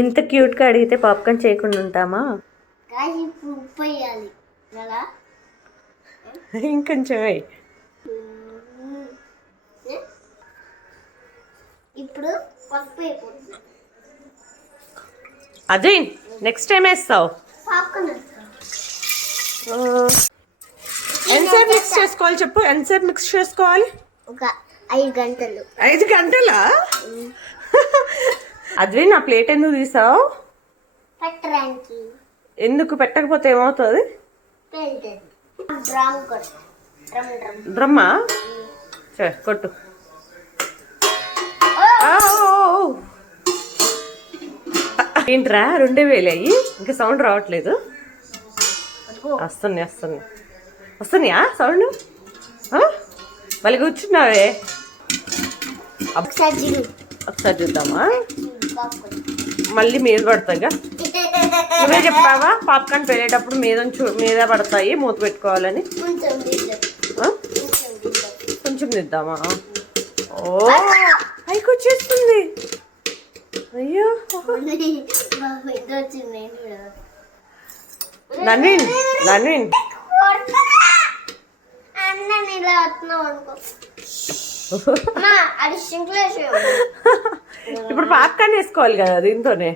ఇంత క్యూట్గా అడిగితే పాప్కార్న్ చేయకుండా ఉంటామా? ఇంకొంచెం ఇప్పుడు అదే నెక్స్ట్ టైం వేస్తావు. ఎంతసేపు మిక్స్ చేసుకోవాలి చెప్పు? ఎంతసేపు మిక్స్ చేసుకోవాలి? ఒక 5 గంటలు. 5 గంటలా? అదే నా ప్లేట్ ఎందుకు తీసావు? పెట్టడానికి. ఎందుకు? పెట్టకపోతే ఏమవుతుంది? డ్రమ్మా? సరే కొట్టు. ఏంట్రా 2000 అయ్యి ఇంకా సౌండ్ రావట్లేదు? వస్తున్నాయా సౌండ్? మళ్ళీ కూర్చున్నావే. ఒకసారి చూద్దామా? మళ్ళీ మీద పడతాయిగా. నువ్వే చెప్పావా పాప్కార్న్ పెట్టేటప్పుడు మీద పడతాయి, మూత పెట్టుకోవాలని. కొంచెం తిద్దామా? ఓ పైకి వచ్చేస్తుంది. అయ్యో నన్విన్ ఇప్పుడు పాప్కార్న్ వేసుకోవాలి కదా దీంతోనే.